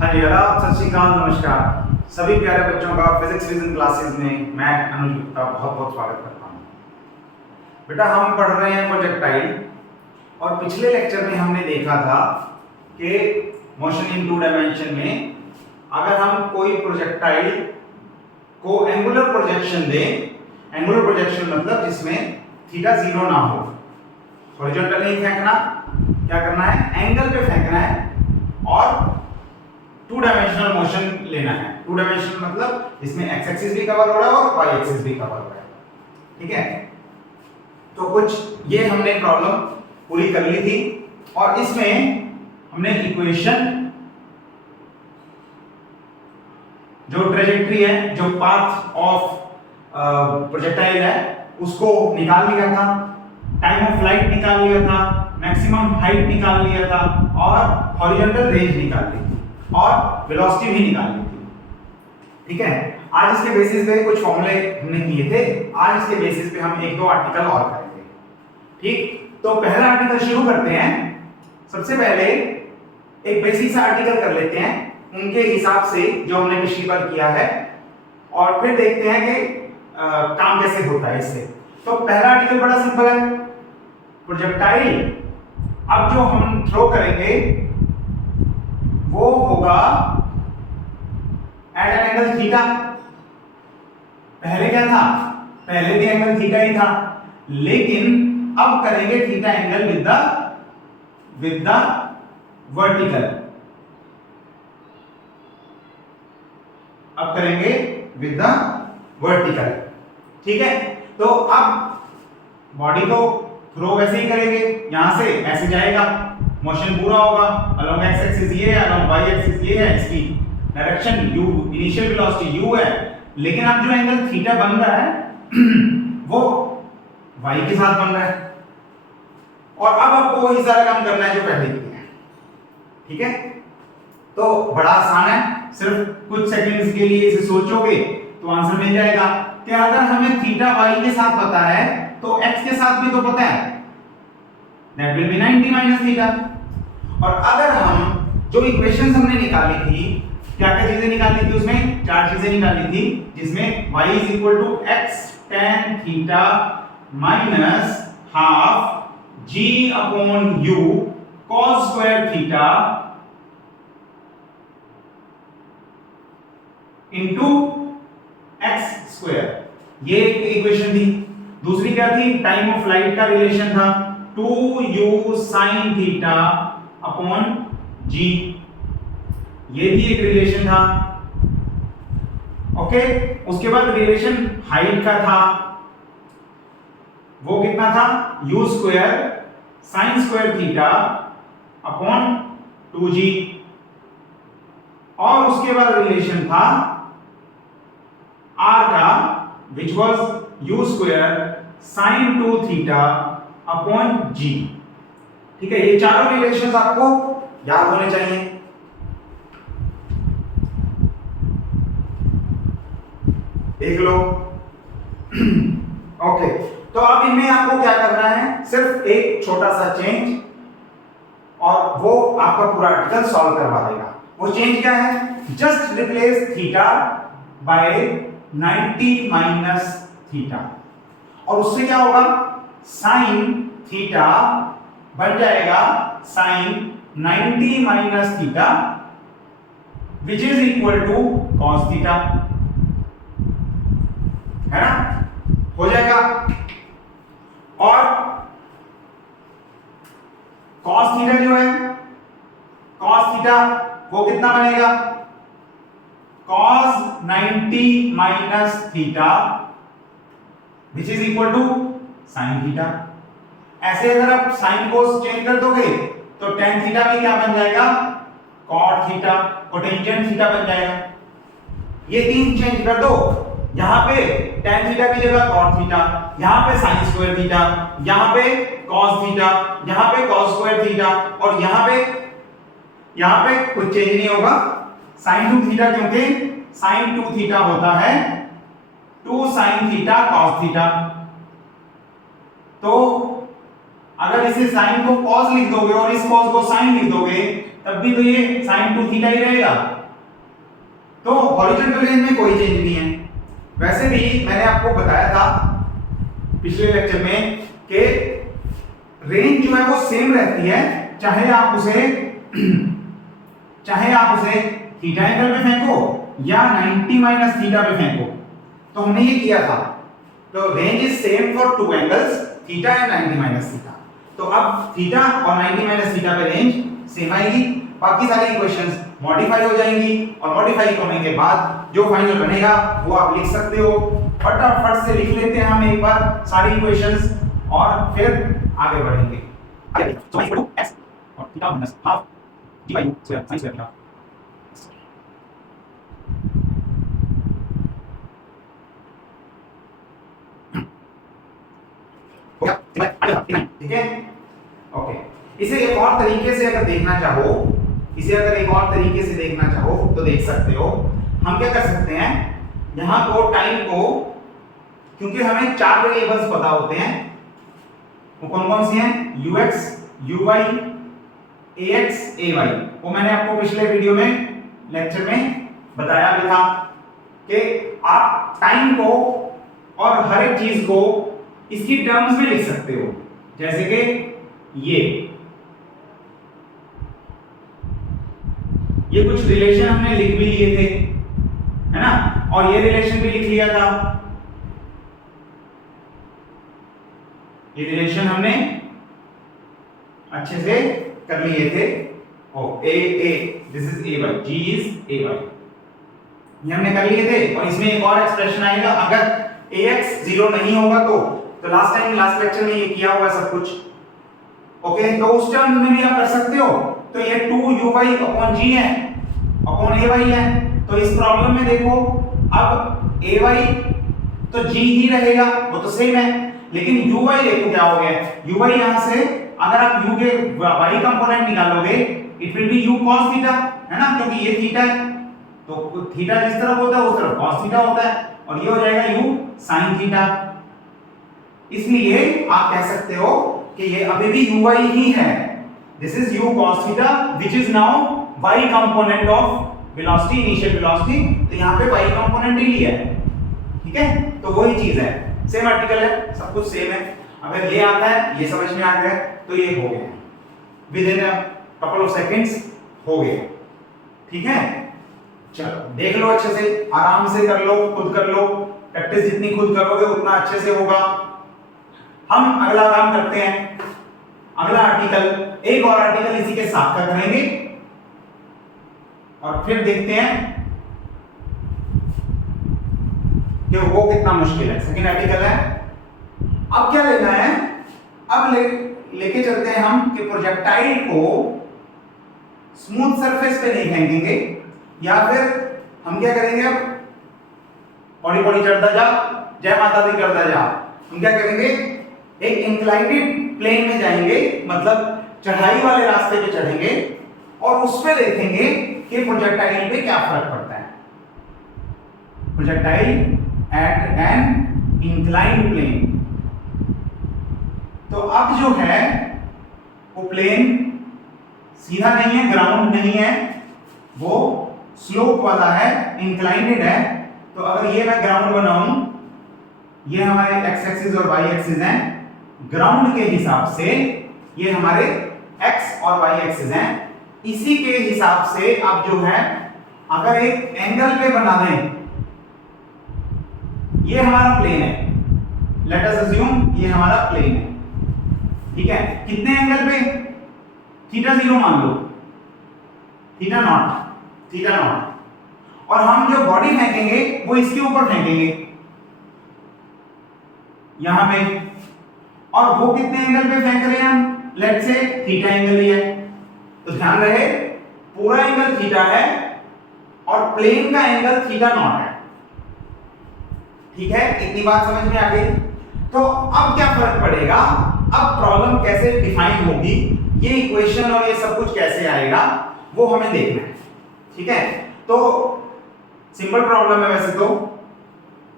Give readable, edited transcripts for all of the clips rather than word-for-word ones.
हाँ जी, आदाब, सत श्री अकाल, नमस्कार। सभी प्यारे बच्चों का फिजिक्स रीजन क्लासेस में मैं अनुज गुप्ता बहुत बहुत स्वागत करता हूँ। बेटा, हम पढ़ रहे हैं प्रोजेक्टाइल और पिछले लेक्चर में हमने देखा था कि मोशन इन टू डायमेंशन में अगर हम कोई प्रोजेक्टाइल को एंगुलर प्रोजेक्शन दें, एंगुलर प्रोजेक्शन मतलब जिसमें थीटा जीरो ना हो, हॉरिजॉन्टल नहीं फेंकना, क्या करना है, एंगल पे फेंकना है और टू डायमेंशनल मोशन लेना है। टू डायमेंशनल मतलब इसमें एक्स एक्सिस भी कवर हो रहा है और वाई एक्सिस भी कवर हो रहा है। ठीक है, तो कुछ ये हमने प्रॉब्लम पूरी कर ली थी और इसमें हमने इक्वेशन, जो ट्रेजेक्ट्री है, जो पाथ ऑफ प्रोजेक्टाइल है उसको निकाल लिया था, टाइम ऑफ फ्लाइट निकाल लिया था, मैक्सिमम हाइट निकाल लिया था और हॉरिजॉन्टल रेंज निकाल ली थी और वेलोसिटी भी निकाल ली थी। ठीक है, आज इसके बेसिस पे कुछ फॉर्मूले हमने किए थे, आज इसके बेसिस पे हम एक दो आर्टिकल और करेंगे। ठीक, तो पहला आर्टिकल शुरू करते हैं। सबसे पहले एक बेसिक सा आर्टिकल कर लेते हैं उनके हिसाब से जो हमने पिछली बार किया है और फिर देखते हैं कि काम कैसे होता है इससे। तो पहला आर्टिकल बड़ा सिंपल है, प्रोजेक्टाइल अब जो हम थ्रो करेंगे वो होगा एट एन एंगल थीटा। पहले क्या था, पहले भी एंगल थीटा ही था, लेकिन अब करेंगे theta angle with the vertical. अब करेंगे विद द वर्टिकल। ठीक है, तो अब बॉडी को थ्रो वैसे ही करेंगे, यहां से ऐसे जाएगा, मोशन पूरा होगा, अलोंग एक्स एक्सिस ये है, अलोंग वाई एक्सिस ये है, इसकी direction u, initial velocity u है, लेकिन अब जो एंगल थीटा बन रहा है वो y के साथ बन रहा है और अब आपको वही सारा काम करना है जो पहले किया है। ठीक है, तो बड़ा आसान है, सिर्फ कुछ सेकंड्स के लिए इसे सोचोगे तो आंसर मिल जाएगा कि अगर हमें थीटा y के साथ पता है तो x के साथ भी तो पता है, that will be 90 minus theta। और अगर हम जो इक्वेशंस हमने निकाली थी, क्या क्या चीजें निकाली थी, उसमें चार चीजें निकाली थी, जिसमें y is equal to x tan theta minus half g upon u cos square theta into x square, ये एक इक्वेशन थी। दूसरी क्या थी, टाइम ऑफ फ्लाइट का रिलेशन था 2u sin theta upon g, ये भी एक रिलेशन था। ओके, उसके बाद रिलेशन हाइट का था, वो कितना था, u square sin square theta upon 2g, और उसके बाद रिलेशन था r का, which was u square sin 2 theta upon g। ठीक है, ये चारों रिलेशंस आपको याद होने चाहिए। देख लो। ओके, तो अब इनमें आपको क्या करना है, सिर्फ एक छोटा सा चेंज और वो आपका पूरा आर्टिकल सॉल्व करवा देगा। वो चेंज क्या है, just replace theta by 90 minus theta, और उससे क्या होगा, साइन थीटा बन जाएगा sine 90 minus theta which is equal to cos theta, है ना, हो जाएगा। और कॉस थीटा जो है, कॉस थीटा वो कितना बनेगा, cos 90 minus theta which is equal to sine theta. ऐसे अगर आप साइन को चेंज कर दोगे तो tan थीटा भी क्या बन जाएगा, cot थीटा, कोटेंजेंट थीटा बन जाएगा। ये तीन चेंज कर दो, यहां पे tan थीटा की जगह cot थीटा, यहां पे sin स्क्वायर थीटा, यहां पे cos थीटा, यहां पे cos स्क्वायर थीटा, और यहां पे कुछ चेंज नहीं होगा, sin 2 थीटा, क्योंकि sin 2 थीटा होता है 2 sin थीटा cos थीटा। तो अगर इसे sin को cos लिख दोगे और इस cos को sin लिख दोगे तब भी तो ये sin 2 थीटा ही रहेगा। तो हॉरिजॉन्टल रेंज में कोई चेंज नहीं है। वैसे भी मैंने आपको बताया था पिछले लेक्चर में कि रेंज जो है वो सेम रहती है, चाहे आप उसे थीटा एंगल पे फेंको या 90 माइनस थीटा पे फेंको। तो हमने ये किया था। तो range is same for two angles, theta and 90 minus theta. तो अब थीटा और 90 माइनस थीटा पे रेंज सेम आएगी, बाकी सारी इक्वेशंस मॉडिफाई हो जाएंगी और मॉडिफाई होने के बाद जो फाइनल बनेगा वो आप लिख सकते हो। फटाफट से लिख लेते हैं हम एक बार सारी इक्वेशंस और फिर आगे बढ़ेंगे। तो y = x और theta minus half d/u square sin square theta. हो गया? ठीक है, ओके। इसे एक और तरीके से अगर देखना चाहो तो देख सकते हो। हम क्या कर सकते हैं, यहाँ को टाइम को, क्योंकि हमें 4 वेरिएबल्स पता होते हैं, वो कौन कौन सी हैं, ux, uy, ax, ay। वो मैंने आपको पिछले वीडियो में लेक्चर में बताया भी था कि आप टाइम को और हर एक चीज को इसकी टर्म्स में लिख सकते हो। जैसे कि ये कुछ रिलेशन हमने लिख भी लिए थे, है ना, और ये रिलेशन भी लिख लिया था। ये रिलेशन हमने अच्छे से कर लिए थे। This is a by, g is a by, ये हमने कर लिए थे। और इसमें एक और एक्सप्रेशन आएगा, अगर ax 0 नहीं होगा तो लास्ट लेक्चर में ये किया हुआ सब कुछ। ओके, तो उस टर्म में भी आप कर सकते हो। तो ये 2uy अपॉन g है अपॉन ay है। तो इस प्रॉब्लम में देखो, अब ay तो g ही रहेगा, वो तो सेम है, लेकिन uy देखो क्या हो गया। uy यहां से अगर आप u के y कंपोनेंट निकालोगे, it will be u cos theta, है ना, क्योंकि ये थीटा है, तो थीटा जिस तरफ होता है उस तरफ cos थीटा होता है, और ये हो जाएगा u sin थीटा। इसलिए आप कह सकते हो कि ये अभी भी uy ही है। This is u cos theta which is now y component of velocity, initial velocity. तो यहां पे y कंपोनेंट ही लिया है, ठीक है, तो वही चीज है, सेम आर्टिकल है, सब कुछ सेम है। अगर ये आता है, ये समझ में आ गया, तो ये हो गया, with in a couple of seconds हो गया, ठीक है। चलो देख लो, अच्छे से आराम से कर लो, खुद कर लो, प्रैक्टिस जितनी खुद करोगे उतना अच्छे से होगा। हम अगला काम करते हैं, अगला आर्टिकल, एक और आर्टिकल इसी के साथ का करेंगे और फिर देखते हैं कि वो कितना मुश्किल है। सेकंड आर्टिकल है। अब क्या लेना है, अब लेके चलते हैं हम कि प्रोजेक्टाइल को स्मूथ सरफेस पे नहीं फेंकेंगे, या फिर हम क्या करेंगे, अब पौड़ी पौड़ी चढ़ता जा, जय माता दी करता जा, हम क्या करेंगे, एक इंक्लाइनेड प्लेन में जाएंगे, मतलब चढ़ाई वाले रास्ते पे चढ़ेंगे और उस पे देखेंगे कि प्रोजेक्टाइल पे क्या फर्क पड़ता है। Projectile at an inclined plane. तो अब जो है वो प्लेन सीधा नहीं है, ग्राउंड नहीं है, वो स्लोप वाला है, इंक्लाइनेड है। तो अगर ये मैं ग्राउंड बनाऊं, ये हमारे एक्स एक्सिस और वाई एक्सिस हैं, ग्राउंड के हिसाब से ये हमारे एक्स और वाई एक्सिस हैं। इसी के हिसाब से अब जो है, अगर एक एंगल पे बना दें, ये हमारा प्लेन है, लेट अस अज्यूम ये हमारा प्लेन है, ठीक है। कितने एंगल पे, थीटा 0 मान लो, थीटा नॉट, और हम जो बॉडी फेंकेंगे वो इसके ऊपर फेंकेंगे, यहां पे, और वो कितने एंगल पे फेंक रहे हैं हम, लेट से थीटा एंगल ही है। तो ध्यान रहे, पूरा एंगल थीटा है और प्लेन का एंगल थीटा नॉट है, ठीक है। इतनी बात समझ में आ गई। तो अब क्या फर्क पड़ेगा, अब प्रॉब्लम कैसे डिफाइन होगी, ये इक्वेशन और ये सब कुछ कैसे आएगा, वो हमें देखना है, ठीक है। तो सिंपल प्रॉब्लम है, वैसे तो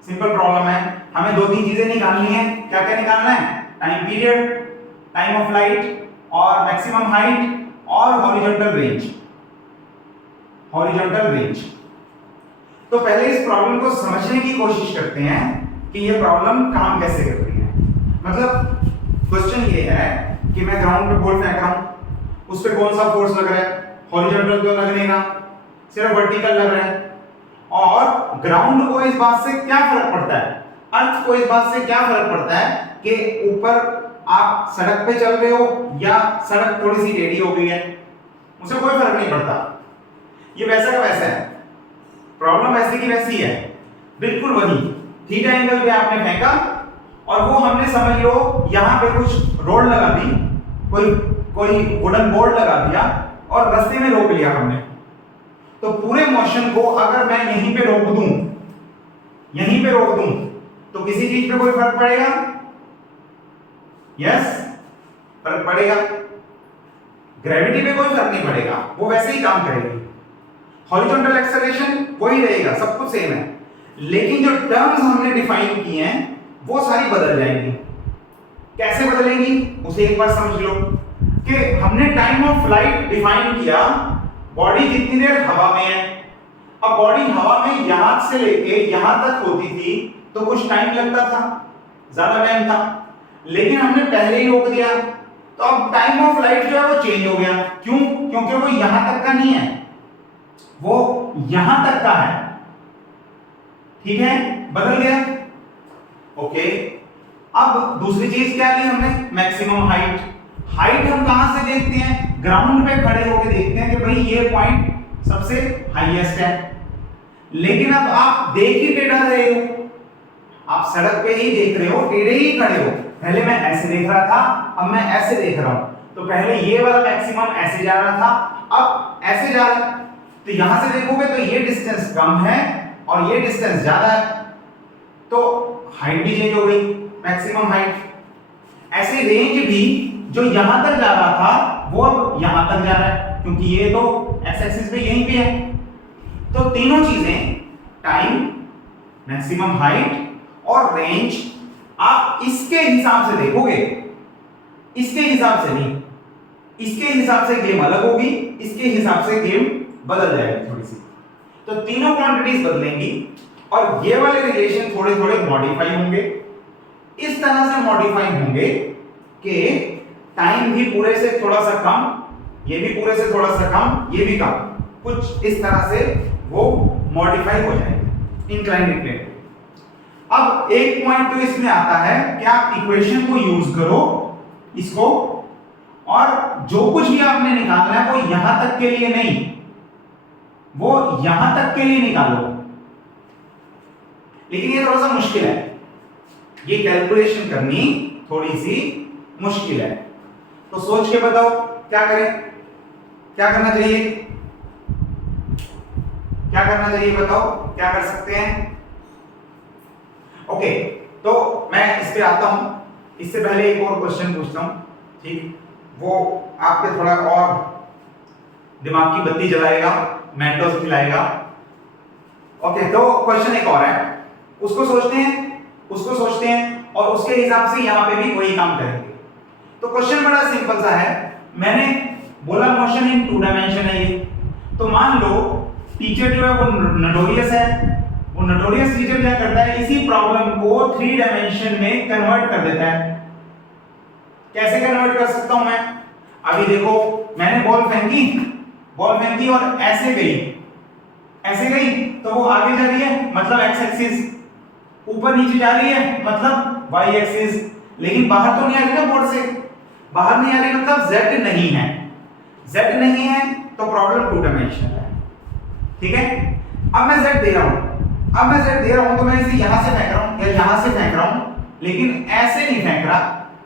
सिंपल प्रॉब्लम है, हमें 2-3 चीजें निकालनी है। क्या क्या निकालना है, time period, time of light और मैक्सिमम हाइट और हॉरिजॉन्टल रेंज। Horizontal range. तो पहले इस प्रॉब्लम को समझने की कोशिश करते हैं कि ये प्रॉब्लम काम कैसे कर रही है। मतलब क्वेश्चन ये है कि मैं ग्राउंड पे बॉल फेंक रहा हूं, उस पे कौन सा फोर्स लग रहा है? हॉरिजॉन्टल तो लगने का, सिर्फ वर्टिकल लग रहा है। और ग्राउंड को इस बात से क्या फर्क पड़ता है, अर्थ को इस बात से क्या फर्क पड़ता है कि ऊपर आप सड़क पे चल रहे हो या सड़क थोड़ी सी टेढ़ी हो गई है, उसे कोई फर्क नहीं पड़ता। ये वैसा का वैसा है, प्रॉब्लम वैसे की वैसी है, बिल्कुल वही। थीटा एंगल पे आपने फेंका और वो हमने समझ लो यहां पे कुछ रोड लगा दी, कोई वुडन बोर्ड लगा दिया और रास्ते में रोक लिया हमने। तो पूरे मोशन को अगर मैं यहीं पे रोक दूं तो किसी चीज पे कोई फर्क पड़ेगा? यस, फर्क पड़ेगा। ग्रेविटी पे कोई फर्क नहीं पड़ेगा, वो वैसे ही काम करेगी। हॉरिजॉन्टल एक्सेलरेशन वही रहेगा, सब कुछ सेम है, लेकिन जो टर्म्स हमने डिफाइन किए हैं वो सारी बदल जाएंगी। कैसे बदलेंगी उसे एक बार समझ लो कि हमने टाइम ऑफ फ्लाइट डिफाइन किया, बॉडी कितनी देर हवा में है। अब बॉडी हवा में यहां से लेके यहां तक होती थी तो कुछ टाइम लगता था, ज्यादा टाइम था, लेकिन हमने पहले ही रोक दिया। तो अब टाइम ऑफ फ्लाइट जो है वो चेंज हो गया। क्यों? क्योंकि वो यहां तक का नहीं है, वो यहां तक का है। ठीक है, बदल गया। ओके, अब दूसरी चीज क्या ली हमने? Maximum height. हाइट हम कहां से देखते हैं? ग्राउंड पे खड़े होकर देखते हैं कि भाई ये पॉइंट सबसे हाईएस्ट है। लेकिन अब आप देख ही टेढ़ा रहे हो, आप सड़क पे ही देख रहे हो, टेढ़े ही खड़े हो। पहले मैं ऐसे देख रहा था, अब मैं ऐसे देख रहा हूं। तो पहले ये वाला मैक्सिमम ऐसे जा रहा था, अब ऐसे जा रहा है। तो यहां से देखोगे तो ये डिस्टेंस कम है और ये डिस्टेंस ज्यादा है, तो हाइट भी चेंज हो गई, मैक्सिमम हाइट। ऐसे रेंज भी जो यहां तक जा रहा था वो अब यहां तक जा रहा है, क्योंकि ये तो एक्स एक्सिस पे यहीं पे है। तो तीनों चीजें, टाइम, मैक्सिमम हाइट और रेंज, आप इसके हिसाब से देखोगे, इसके हिसाब से नहीं। इसके हिसाब से गेम अलग होगी, इसके हिसाब से गेम बदल जाएगी थोड़ी सी। तो तीनों क्वांटिटीज बदलेंगी और ये वाले रिलेशन थोड़े थोड़े मॉडिफाई होंगे। इस तरह से मॉडिफाई होंगे कि टाइम भी पूरे से थोड़ा सा कम, ये भी पूरे से थोड़ा सा कम, ये भी कम, कुछ इस तरह से वो मॉडिफाई हो जाएंगे इंक्लाइंड प्लेन। अब एक पॉइंट तो इसमें आता है कि आप इक्वेशन को यूज करो इसको, और जो कुछ भी आपने निकालना है वो यहां तक के लिए नहीं, वो यहां तक के लिए निकालो। लेकिन ये थोड़ा सा मुश्किल है, ये कैलकुलेशन करनी थोड़ी सी मुश्किल है। तो सोच के बताओ क्या करें, क्या करना चाहिए, क्या करना चाहिए बताओ, क्या कर सकते हैं? ओके, तो मैं इस पे आता हूं। इससे पहले एक और क्वेश्चन पूछता हूं, ठीक, वो आपके थोड़ा और दिमाग की बत्ती जलाएगा, मेंटोस खिलाएगा। ओके, तो क्वेश्चन एक और है, उसको सोचते हैं और उसके हिसाब से यहां पे भी वही काम करेंगे। तो क्वेश्चन बड़ा सिंपल सा है। मैंने बोला मोशन इन 2 डायमेंशन है ये, तो मान लो टीचर जो है वो नोटोरियस है, वो नोटोरियस टीचर क्या करता है, इसी प्रॉब्लम को 3 डायमेंशन में कन्वर्ट कर देता है। कैसे कन्वर्ट कर सकता हूं मैं? अभी देखो, मैंने बॉल फेंकी और ऐसे गई तो वो आगे जा रही है, मतलब एक्स एक्सिस, ऊपर नीचे जा रही है मतलब वाई एक्सिस, लेकिन बाहर तो नहीं आ रही ना बोर्ड से, बाहर नहीं आ रही मतलब z नहीं है, z नहीं है तो प्रॉब्लम 2 डायमेंशनल है। ठीक है, अब मैं z दे रहा हूं तो मैं इसे यहां से फेंक रहा हूं या यहां से फेंक रहा हूं, लेकिन ऐसे नहीं फेंक रहा,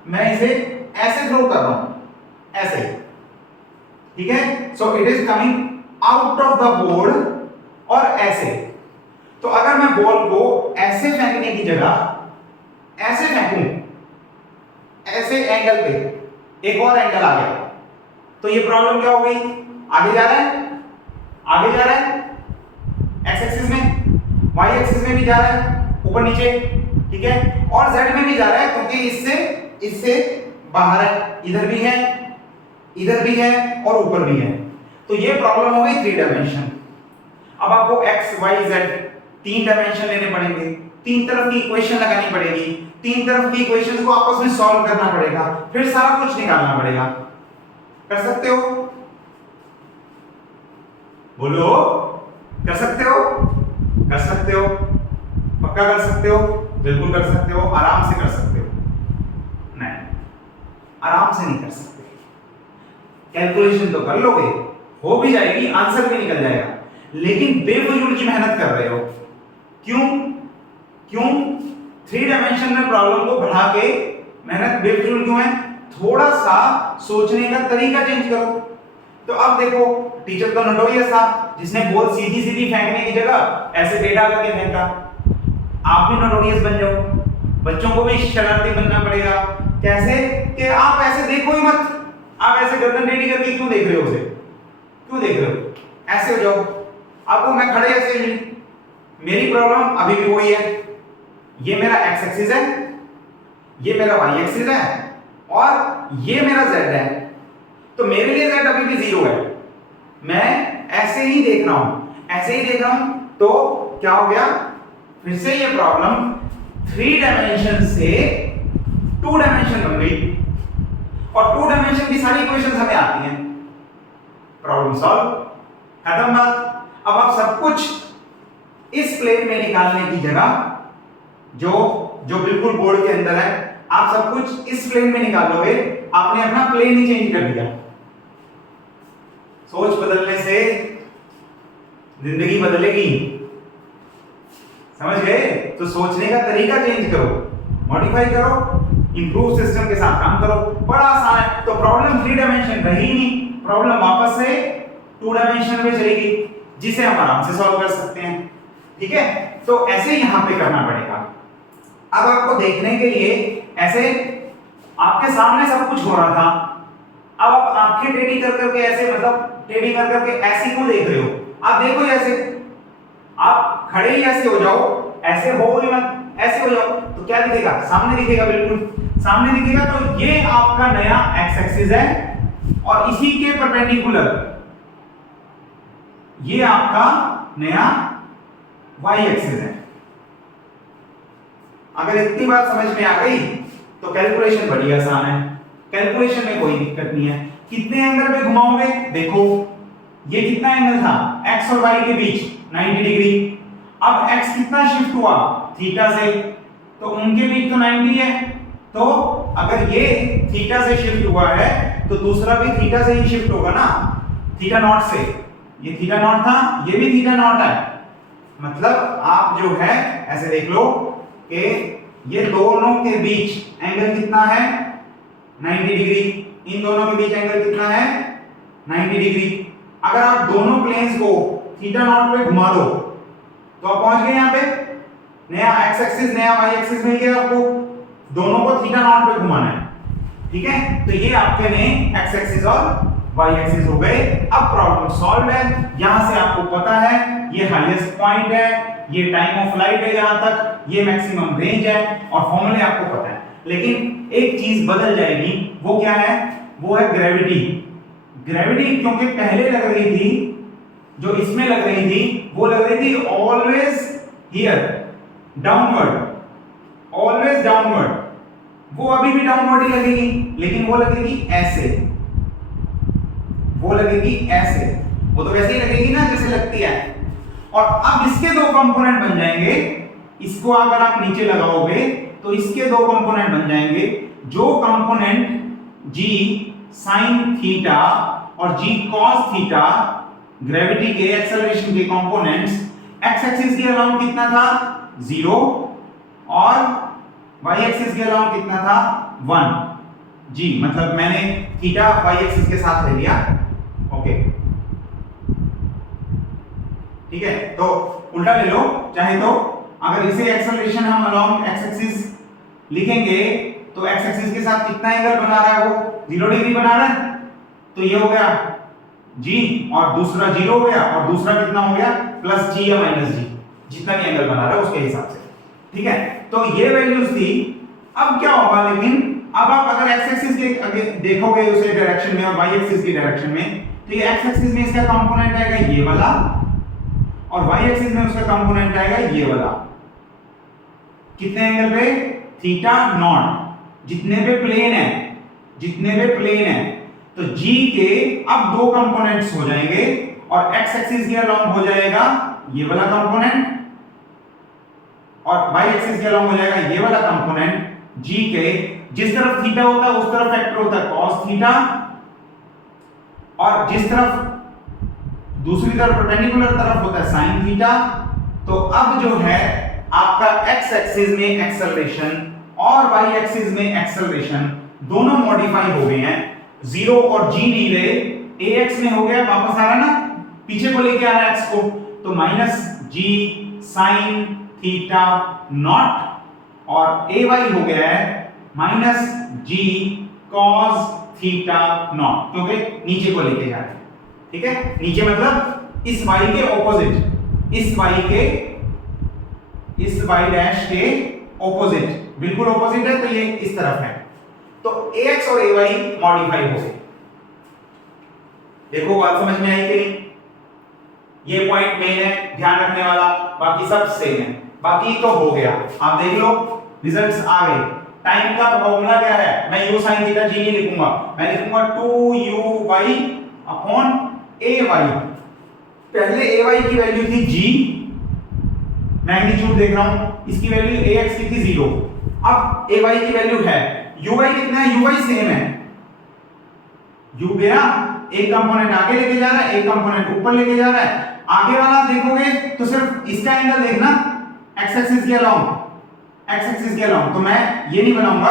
मैं इसे ऐसे थ्रो कर रहा हूं, ऐसे। ठीक है, so it is coming out of the board और ऐसे। तो अगर मैं बॉल को ऐसे फेंकने की जगह ऐसे फेंकूं, ऐसे एंगल पे, एक और एंगल आ गया, तो ये प्रॉब्लम क्या हो गई? आगे जा रहा है एक्स एक्सिस में, वाई एक्सिस में भी जा रहा है, ऊपर नीचे, ठीक है, और जेड में भी जा रहा है, क्योंकि इससे बाहर है, इधर भी है और ऊपर भी है। तो ये प्रॉब्लम हो गई 3 डायमेंशन। अब आपको x y z 3 डायमेंशन लेने पड़ेंगे, 3 तरफ की इक्वेशन लगानी पड़ेगी, 3 तरफ की इक्वेशंस को आपस में सॉल्व करना पड़ेगा, फिर सारा कुछ निकालना पड़ेगा। कर सकते हो? बोलो, कर सकते हो? कर सकते हो? पक्का कर सकते हो? बिल्कुल कर सकते हो, आराम से कर सकते हो। नहीं, आराम से नहीं कर सकते। कैलकुलेशन तो कर लोगे, हो भी जाएगी, आंसर भी निकल जाएगा, लेकिन बेफजूल की मेहनत कर रहे हो। क्यों? 3 डायमेंशन में प्रॉब्लम को बढ़ा के मेहनत बेफजूल क्यों है? थोड़ा सा सोचने का तरीका चेंज करो। तो अब देखो, टीचर तो नोटोरियस था जिसने बॉल सीधी सीधी फेंकने की जगह ऐसे टेढ़ा करके फेंका। आप भी नोटोरियस बन जाओ, बच्चों को भी शरारती बनना पड़ेगा। कैसे? कि आप ऐसे देखो ही मत, आप ऐसे गर्दन टेढ़ी करके क्यों देख रहे हो उसे? क्यों देख रहे हो? ऐसे हो जाओ। आपको मैं खड़े ऐसे ही, मेरी प्रॉब्लम अभी भी वही है। ये मेरा x एक्सिस है, ये मेरा y एक्सिस है और ये मेरा z है। तो मेरे लिए z अभी भी 0 है। मैं ऐसे ही देख रहा हूं, ऐसे ही देख रहा हूं, तो क्या हो गया? फिर से ये प्रॉब्लम 3 डायमेंशन से 2 डायमेंशन बन गई और 2 डायमेंशन की सारी इक्वेशंस हमें आती हैं। प्रॉब्लम सॉल्व, खत्म बात। अब आप सब कुछ इस प्लेन में निकालने की जगह जो बिल्कुल बोर्ड के अंदर है, आप सब कुछ इस प्लेन में निकालोगे, आपने अपना प्लेन ही चेंज कर दिया। सोच बदलने से जिंदगी बदलेगी, समझ गए? तो सोचने का तरीका चेंज करो, मॉडिफाई करो, इंप्रूव सिस्टम के साथ काम करो। बड़ा आसान है। तो प्रॉब्लम 3 डायमेंशन रही नहीं, प्रॉब्लम वापस से 2 डायमेंशन में चलेगी, जिसे हम आराम से सॉल्व कर सकते हैं। ठीक है? तो ऐसे यहां पे करना पड़ेगा। अब आपको देखने के लिए ऐसे आपके सामने सब कुछ हो रहा था, अब आप आंखें टेढ़ी कर करके ऐसे, मतलब टेढ़ी कर करके ऐसे क्यों देख रहे हो? आप देखो ऐसे, आप खड़े ही ऐसे हो जाओ, ऐसे हो ही मत, ऐसे हो जाओ, तो क्या दिखेगा? सामने दिखेगा, बिल्कुल सामने दिखेगा। तो ये आपका नया x एक्सिस है और इसी के परपेंडिकुलर ये आपका नया y एक्सिस है। अगर इतनी बात समझ में आ गई तो कैलकुलेशन बड़ी आसान है, कैलकुलेशन में कोई दिक्कत नहीं है। कितने एंगल पे घुमाओगे? देखो ये कितना एंगल था x और y के बीच, 90 डिग्री। अब x कितना शिफ्ट हुआ थीटा से, तो उनके बीच तो 90 है। तो अगर ये थीटा से शिफ्ट हुआ है तो दूसरा भी थीटा से ही शिफ्ट होगा ना, थीटा नॉट से। ये थीटा नॉट था, ये भी थीटा नॉट है। मतलब आप जो है ऐसे देख लो कि ये दोनों के बीच एंगल कितना है? 90 डिग्री। इन दोनों के बीच एंगल कितना है? 90 डिग्री। अगर आप दोनों प्लेन्स को थीटा नॉट पे घुमा दो तो आप पहुंच गए यहाँ पे, नया x एक्सिस नया y एक्सिस मिल गया आपको, दोनों को थीटा नॉट पे घुमाना है। ठीक है? तो ये आपके नए x एक्सिस और y एक्सिस हो गए। अब प्रॉब्लम सॉल्व है। यहां से आपको पता है ये हाईएस्ट पॉइंट है, ये टाइम ऑफ फ्लाइट है यहां तक, ये मैक्सिमम रेंज है और फॉर्मूले आपको पता है। लेकिन एक चीज बदल जाएगी, वो क्या है? वो है ग्रेविटी। ग्रेविटी क्योंकि पहले लग रही थी, जो इसमें लग रही थी, वो लग रही थी always here, downward, always downward. वो अभी भी डाउनवर्ड ही लगेगी, लेकिन वो लगेगी ऐसे, वो लगेगी ऐसे। वो तो वैसे ही लगेगी ना जैसे लगती है। और अब इसके दो कंपोनेंट बन जाएंगे। इसको अगर आप नीचे लगाओगे तो इसके दो कंपोनेंट बन जाएंगे, जो कंपोनेंट g sin थीटा और g cos थीटा, ग्रेविटी के एक्सेलरेशन के कंपोनेंट्स, x एक्सिस के अराउंड कितना था? 0 और y एक्सिस के अराउंड कितना था? 1 g। मतलब मैंने थीटा y एक्सिस के साथ ले लिया। ओके, ठीक है? तो उल्टा ले लो चाहे तो। अगर इसे एक्सेलरेशन हम अलोंग x एक्सिस लिखेंगे तो x एक्सिस के साथ कितना एंगल बना रहा है? वो 0 डिग्री बना रहा है। तो ये हो गया g और दूसरा 0 हो गया और दूसरा कितना हो गया? प्लस g या माइनस g, जितना भी एंगल बना रहा है उसके हिसाब से। ठीक है? तो ये वैल्यूज थी। अब क्या होगा? लेकिन अब आप अगर x एक्सिस के देखोगे उसे डायरेक्शन में और y एक्सिस की डायरेक्शन में, तो ये x एक्सिस में इसका कंपोनेंट आएगा ये वाला और y एक्सिस में उसका कंपोनेंट आएगा ये वाला, कितने एंगल पे, थीटा नॉट, जितने पे प्लेन है, तो g के अब दो कंपोनेंट्स हो जाएंगे और x एक्सिस के अलोंग हो जाएगा ये वाला कंपोनेंट और y एक्सिस के अलोंग हो जाएगा ये वाला कंपोनेंट। g के जिस तरफ थीटा होता है उस तरफ फैक्टर होता है cos थीटा, और जिस तरफ दूसरी तरफ परपेंडिकुलर तरफ होता है sin थीटा। तो अब जो है आपका x एक्सिस में एक्सेलरेशन और y एक्सिस में एक्सेलरेशन दोनों मॉडिफाई हो गए हैं। 0 और g नहीं रहे, ax में हो गया, वापस आ रहा है ना, पीछे को लेके आ रहा है x को, तो minus g sin theta naught, और ay हो गया है minus g cos theta naught, क्योंकि नीचे को लेके जा रहे हैं। ठीक है, नीचे मतलब इस y के ऑपोजिट, इस y डैश के ऑपोजिट, बिल्कुल ऑपोजिट है, तो ये इस तरफ है। तो ax और ay मॉडिफाई हो गए। देखो बात समझ में आई कि नहीं? ये पॉइंट मेन है ध्यान रखने वाला, बाकी सब सेम है, बाकी तो हो गया। आप देख लो रिजल्ट्स आ गए। टाइम का फॉर्मूला क्या है? मैं u sin थीटा g नहीं लिखूंगा, मैं लिखूंगा 2uy अपॉन ay। पहले ay की वैल्यू थी g, मैग्नीट्यूड देख रहा हूं, इसकी वैल्यू ax की थी 0, अब ay की वैल्यू है, uy कितना है? uy सेम है, u गया, एक कंपोनेंट आगे लेके जा रहा है, एक कंपोनेंट ऊपर लेके जा रहा है। आगे वाला देखोगे तो सिर्फ इसका एंगल देखना, x एक्सिस के अलोंग, x एक्सिस के अलोंग, तो मैं ये नहीं बनाऊंगा,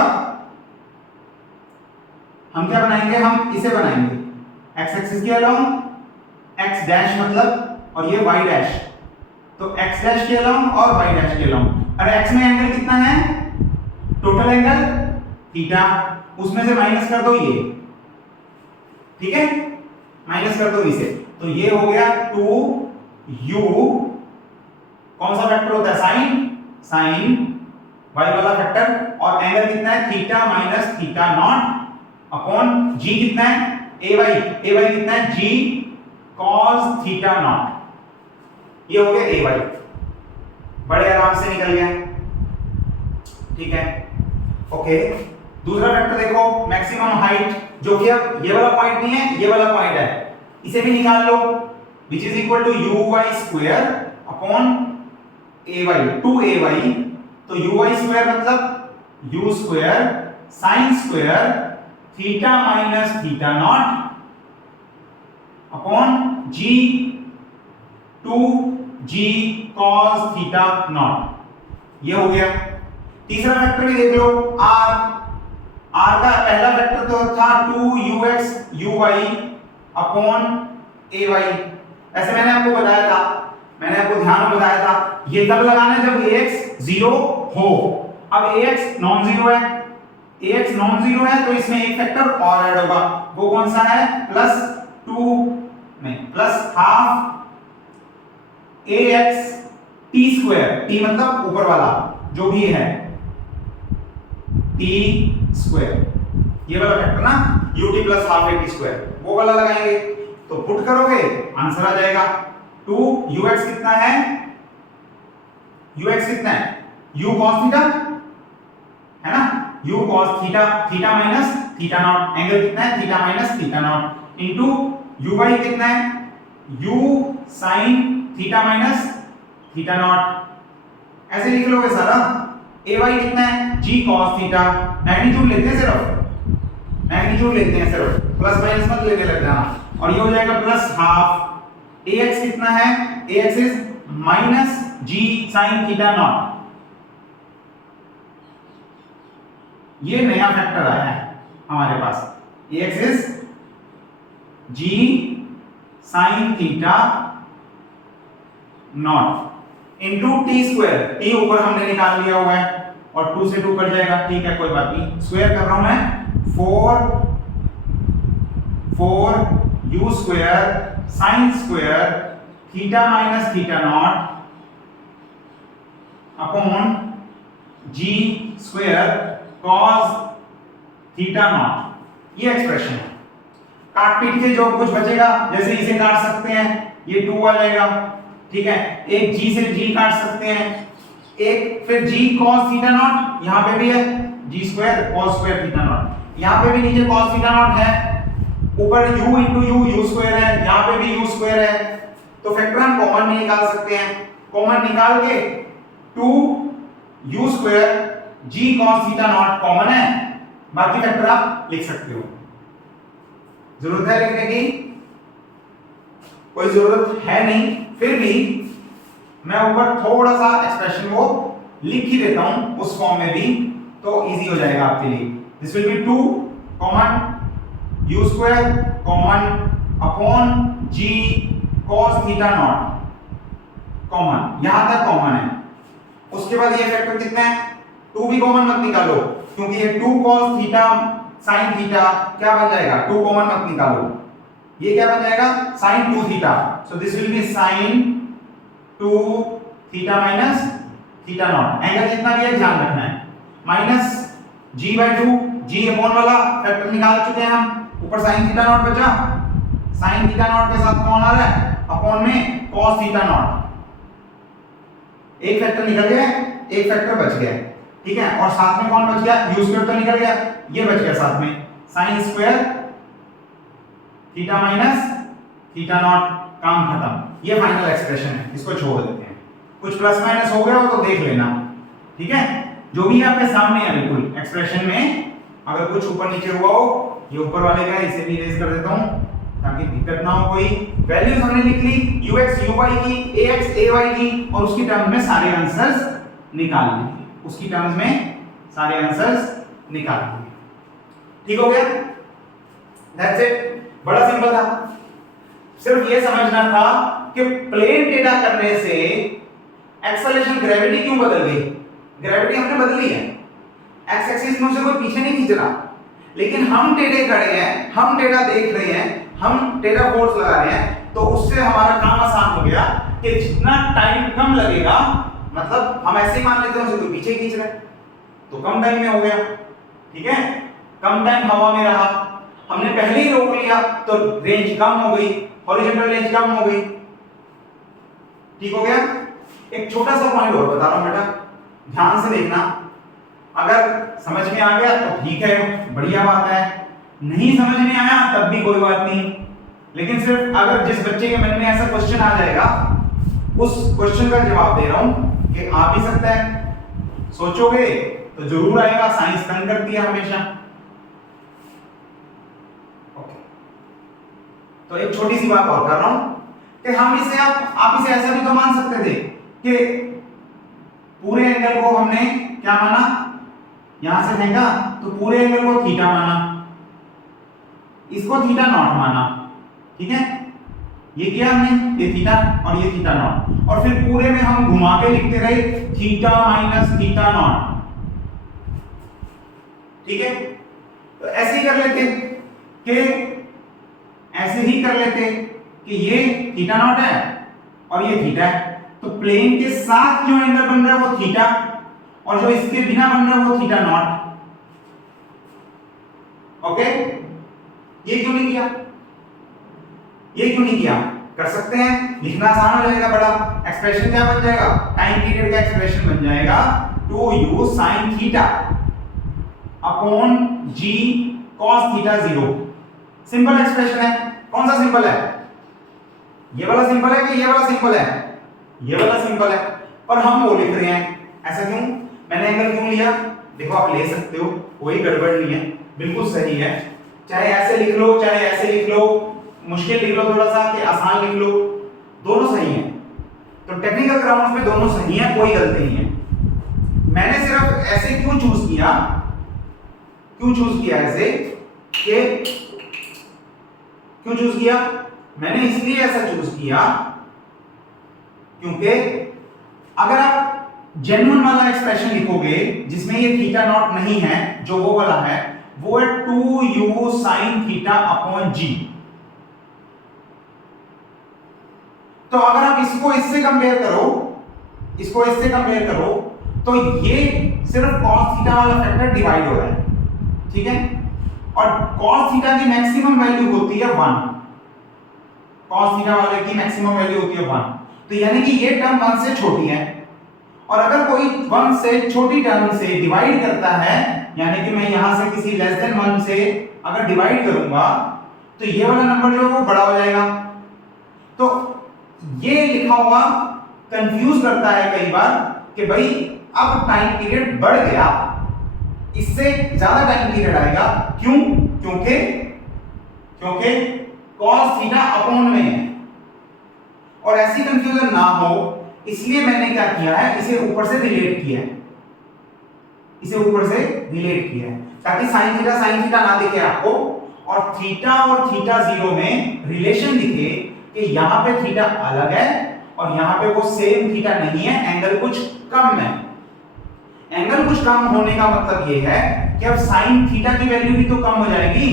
हम क्या बनाएंगे, हम इसे बनाएंगे x एक्सिस के अलोंग, x डैश मतलब, और ये y डैश, तो x डैश के अलोंग और y डैश के अलोंग। अरे x में एंगल कितना है, टोटल एंगल थीटा, उसमें से माइनस कर दो ये, ठीक है, माइनस कर दो इसे, तो ये हो गया 2u, कौन सा फैक्टर होता है, sin y वाला फैक्टर, और एंगल कितना है, theta minus theta naught upon g कितना है, ay कितना है, g cos थीटा नॉट। ये हो गया ay, बड़े आराम से निकल गया। ठीक है, ओके। दूसरा फैक्टर देखो, मैक्सिमम हाइट, जो कि अब ये वाला पॉइंट नहीं है, ये वाला पॉइंट है, इसे भी निकाल लो, which is equal to uy square upon ay, 2ay, तो uy square मतलब u square sin square theta minus theta naught upon g 2g cos theta naught. ये हो गया। तीसरा फैक्टर भी देख लो, r का पहला फैक्टर तो था 2ux uy अपॉन ay, ऐसे मैंने आपको बताया था, मैंने आपको ध्यान में बताया था, ये तब लगाना है जब ax 0 हो। अब ax नॉन जीरो है, ax नॉन जीरो है, तो इसमें एक फैक्टर और ऐड होगा, वो कौन सा है, plus half ax t square, t मतलब ऊपर वाला जो भी है, t स्क्वायर, ये वाला फैक्टर ना, ut plus half at square, वो वाला लगाएंगे, तो पुट करोगे आंसर आ जाएगा 2ux कितना है, ux कितना है, u cos थीटा है ना, u cos theta, theta minus theta naught, angle कितना है, theta minus theta naught, into uy कितना है, u sin theta minus theta naught. ऐसे लिख लोगे सारा। ay कितना है, g cos थीटा, मैग्नीट्यूड लेते हैं सिर्फ, मैग्नीट्यूड लेते हैं सिर्फ, प्लस माइनस मत लेने लग जाना, और ये हो जाएगा प्लस हाफ ax कितना है, ax is minus g sin theta naught. ये नया फैक्टर आया है हमारे पास, ax is g sin theta naught into t square, t ऊपर हमने निकाल लिया हुआ है और 2 से 2 कट जाएगा, ठीक है कोई बात नहीं, स्क्वायर कर रहा हूं मैं, 4 u square sin square theta minus theta naught upon g square cos theta naught. ये एक्सप्रेशन है। काट पीट के जो कुछ बचेगा, जैसे इसे काट सकते हैं, ये 2 आ जाएगा, ठीक है, एक g से g काट सकते हैं, एक फिर g cos थीटा नॉट यहां पे भी है, g square cos square theta naught, यहां पे भी नीचे cos थीटा नॉट है, ऊपर u into u स्क्वायर है, यहां पे भी u स्क्वायर है, तो फैक्टर हम कॉमन में निकाल सकते हैं, कॉमन निकाल के 2u square g cos theta naught common है, बाकी फैक्टर आप लिख सकते हो। जरूरत है लिखने की? कोई जरूरत है नहीं, फिर भी मैं ऊपर थोड़ा सा एक्सप्रेशन को लिख ही देता हूं उस फॉर्म में भी, तो इजी हो जाएगा आपके लिए। This will be 2 common u square common upon g cos theta naught common, यहां तक कॉमन है। उसके बाद ये फैक्टर कितना है, 2 भी कॉमन मत निकालो, क्योंकि ये 2 cos थीटा sin थीटा क्या बन जाएगा, 2 कॉमन मत निकालो, ये क्या बन जाएगा sin 2 theta, so this will be sin 2 theta minus theta naught, angle कितना भी है ध्यान रखना है, माइनस g/2, g अपॉन वाला फैक्टर निकाल चुके हैं हम, ऊपर sin थीटा नॉट बचा, sin थीटा नॉट के साथ कौन आ रहा है अपॉन में cos थीटा नॉट, एक फैक्टर निकल गया, एक फैक्टर बच गया, ठीक है, और साथ में कौन बच गया, u स्क्वायर तो निकल गया, ये बच गया साथ में sin square theta minus theta naught, काम खत्म। ये फाइनल एक्सप्रेशन है, इसको छोड़ देते हैं, कुछ प्लस माइनस हो गया हो तो देख लेना, ठीक है, जो भी आपके सामने है बिल्कुल एक्सप्रेशन में, अगर कुछ ऊपर नीचे हुआ हो, ये ऊपर वाले का इसे भी इरेज कर देता हूं ताकि दिक्कत ना हो कोई। वैल्यूज हमने लिख ली ux uy की, ax ay की, और उसकी टर्म्स में सारे आंसर्स निकाल लिए, उसकी टर्म्स में सारे आंसर्स निकाल लिए, ठीक हो गया, दैट्स इट, बड़ा सिंपल था, सिर्फ ये समझना था कि प्लेन टेढ़ा करने से एक्सेलरेशन ग्रेविटी क्यों बदल गई, ग्रेविटी हमने बदली है, एक्स एक्सिस में उसे कोई पीछे नहीं खींच रहा, लेकिन हम टेढ़े खड़े हैं, हम टेढ़ा देख रहे हैं, हम टेढ़ा फोर्स लगा रहे हैं, तो उससे हमारा काम आसान हो गया कि जितना टाइम कम लगेगा, मतलब हम ऐसे ही मान लेते हैं उसे कोई पीछे खींच रहा है, तो कम टाइम में हो गया, ठीक है, कम टाइम हवा में रहा, हमने पहले ही रोक लिया तो रेंज कम हो गई, हॉरिजॉन्टल रेंज कम हो गई, ठीक हो गया। एक छोटा सा पॉइंट और बता रहा हूं बेटा, ध्यान से देखना, अगर समझ में आ गया तो ठीक है, बढ़िया बात है, नहीं समझ में आया तब भी कोई बात नहीं, लेकिन सिर्फ अगर जिस बच्चे के मन में ऐसा क्वेश्चन आ जाएगा, उस क्वेश्चन का जवाब दे रहा हूं कि आ भी सकता है, सोचोगे तो जरूर आएगा, साइंस तंग करती है हमेशा। ओके, तो एक छोटी सी बात और कर रहा हूं कि हम इसे आप इसे ऐसा भी तो मान सकते थे कि पूरे एंगल को हमने क्या माना, यहां से फेंका तो पूरे एंगल को थीटा माना, इसको थीटा नॉट माना, ठीक है, ये किया हमने, ये थीटा और ये थीटा नॉट, और फिर पूरे में हम घुमा के लिखते रहे थीटा माइनस थीटा नॉट, ठीक है, तो ऐसे ही कर लेते कि ऐसे ही कर लेते कि ये थीटा नॉट है और ये थीटा है, तो प्लेन के साथ जो एंगल बन रहा है वो थीटा, और जो इसके बिना बन रहा है वो थीटा नॉट, ओके, ये क्यों नहीं किया, ये क्यों नहीं किया, कर सकते हैं, लिखना आसान हो जाएगा, बड़ा एक्सप्रेशन क्या बन जाएगा, टाइम पीरियड का एक्सप्रेशन बन जाएगा 2u sin theta upon g cos theta 0, simple expression है, कौन सा सिंपल है, ये वाला सिंपल है कि ये वाला सिंपल है, ये वाला सिंपल है, पर हम वो लिख रहे हैं, ऐसा क्यों, मैंने एंगल क्यों लिया, देखो आप ले सकते हो, कोई गड़बड़ नहीं है, बिल्कुल सही है, चाहे ऐसे लिख लो चाहे ऐसे लिख लो, मुश्किल लिख लो थोड़ा सा कि आसान लिख लो, दोनों सही हैं, तो टेक्निकल ग्राउंड्स पे दोनों सही हैं, कोई गलती नहीं है। मैंने सिर्फ ऐसे क्यों चूज किया ऐसे कि क्यों चूज किया, मैंने इसलिए ऐसा चूज किया क्योंकि अगर आप जेन्युइन वाला एक्सप्रेशन लिखोगे जिसमें ये थीटा नॉट नहीं है, जो वो वाला है वो है 2u sin theta upon g, तो अगर आप इसको इससे कंपेयर करो तो ये सिर्फ cos थीटा वाला फैक्टर डिवाइड हो रहा है, ठीक है, और cos थीटा की मैक्सिमम वैल्यू होती है 1, cos थीटा वाले की मैक्सिमम वैल्यू होती है 1, तो यानी कि ये टर्म 1 से छोटी है, और अगर कोई 1 से छोटी टर्म से डिवाइड करता है, यानी कि मैं यहां से किसी लेस देन 1 से अगर डिवाइड करूंगा तो ये वाला नंबर जो है वो बड़ा हो जाएगा। तो ये लिखा हुआ कंफ्यूज करता है कई बार कि भाई अब टाइम पीरियड बढ़ गया, इससे ज्यादा टाइम पीरियड आएगा। क्यों? क्योंकि cos थीटा अपॉन में है, और ऐसी कंफ्यूजन ना हो इसलिए मैंने क्या किया है, इसे ऊपर से रिलेट किया है, ताकि sin थीटा ना दिखे आपको, और थीटा और थीटा जीरो में रिलेशन दिखे कि यहां पे थीटा अलग है और यहां पे वो सेम थीटा नहीं है, एंगल कुछ कम है। एंगल कुछ कम होने का मतलब ये है कि अब sin थीटा की वैल्यू भी तो कम हो जाएगी।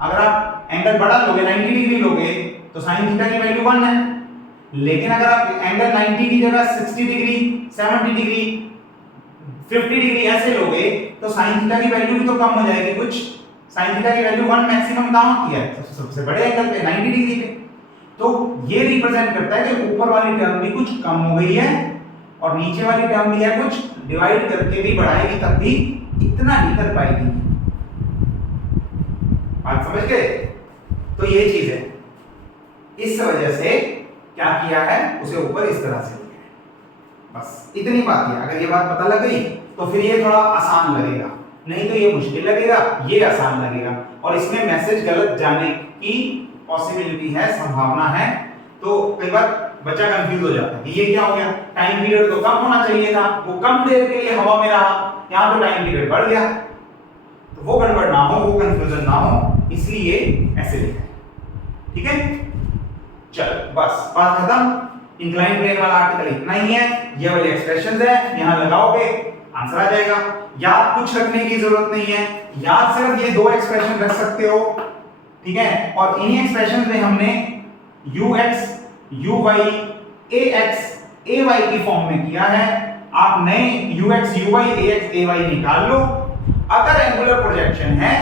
अगर आप एंगल बड़ा लोगे, 90 डिग्री लोगे, तो sin थीटा की वैल्यू 1 है, लेकिन अगर आप एंगल 90 की जगह 60 डिग्री, 70 डिग्री, 50 डिग्री ऐसे लोगे तो sin थीटा की वैल्यू भी तो कम हो जाएगी कुछ। sin थीटा की वैल्यू 1 मैक्सिमम कहां की है? सबसे बड़े एंगल पे, 90 डिग्री पे। तो ये रिप्रेजेंट करता है कि ऊपर वाली टर्म भी कुछ कम हो गई है और नीचे वाली टर्म भी है कुछ डिवाइड करके भी बढ़ाएगी, तब भी इतना नहीं कर पाएगी। बात समझ गए? तो ये चीज है, इस वजह से क्या किया है, उसे ऊपर इस तरह से लिया है। बस इतनी बात है। अगर ये बात पता लग गई तो फिर ये थोड़ा आसान लगेगा, नहीं तो ये मुश्किल लगेगा, ये आसान लगेगा, और इसमें मैसेज गलत जाने की पॉसिबिलिटी है, संभावना है। तो कई बार बच्चा कंफ्यूज हो जाता है कि ये क्या हो गया, टाइम पीरियड तो कम होना चाहिए था, वो कम देर के लिए हवा में रहा, यहाँ तो टाइम पीरियड बढ़ गया। तो वो गड़बड़ ना हो, वो कंफ्यूजन ना हो, इसलिए ऐसे लिखा है। ठीक है, चलो बस बात खत्म। इंक्लाइन प्लेन वाला आर्टिकल इतना ही है, ये वाले एक्सप्रेशंस है, यहां लगाओगे आंसर आ जाएगा। याद कुछ रखने की जरूरत नहीं है, याद सिर्फ ये दो एक्सप्रेशन रख सकते हो। ठीक है, और इन्हीं एक्सप्रेशंस में हमने ux uy ax ay की फॉर्म में किया है। आप नए ux uy ax ay निकाल लो। अगर एंगुलर प्रोजेक्शन है,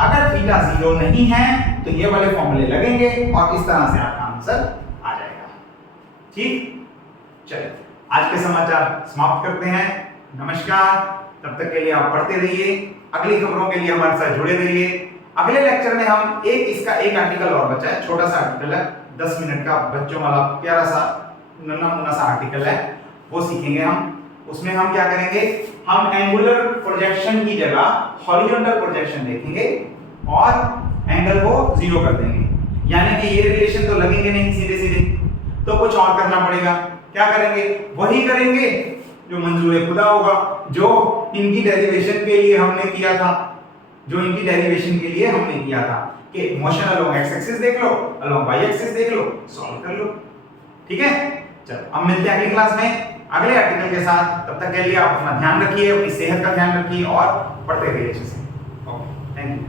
अगर थीटा जीरो नहीं है, तो ये वाले फॉर्मूले लगेंगे और इस तरह से आपका आंसर आ जाएगा। ठीक, चलिए आज के समाचार समाप्त करते हैं। नमस्कार, तब तक के लिए आप पढ़ते रहिए, अगली खबरों के लिए हमारे साथ जुड़े रहिए। अगले लेक्चर में हम एक आर्टिकल और बचा है, छोटा सा आर्टिकल है, 10 मिनट का बच्चों वाला प्यारा सा नन्हा मुन्ना सा आर्टिकल है, वो सीखेंगे हम। उसमें हम क्या करेंगे, हम एंगुलर प्रोजेक्शन की जगह हॉरिजॉन्टल प्रोजेक्शन देखेंगे और एंगल को जीरो कर देंगे। यानी कि ये रिलेशन तो लगेंगे नहीं सीधे सीधे, तो कुछ और करना पड़ेगा। क्या करेंगे? वही करेंगे जो मंजूर खुदा होगा, जो इनकी डेरिवेशन के लिए हमने किया था, कि मोशन अलोंग एक्स एक्सिस देख लो, अलोंग वाई एक्सिस देख लो, सॉल्व कर लो। ठीक है, चलो अब मिलते हैं अगली क्लास में अगले आर्टिकल के साथ। तब तक के लिए आप अपना ध्यान रखिए, अपनी सेहत का ध्यान रखिए और पढ़ते रहिए अच्छे से। Okay, thank you.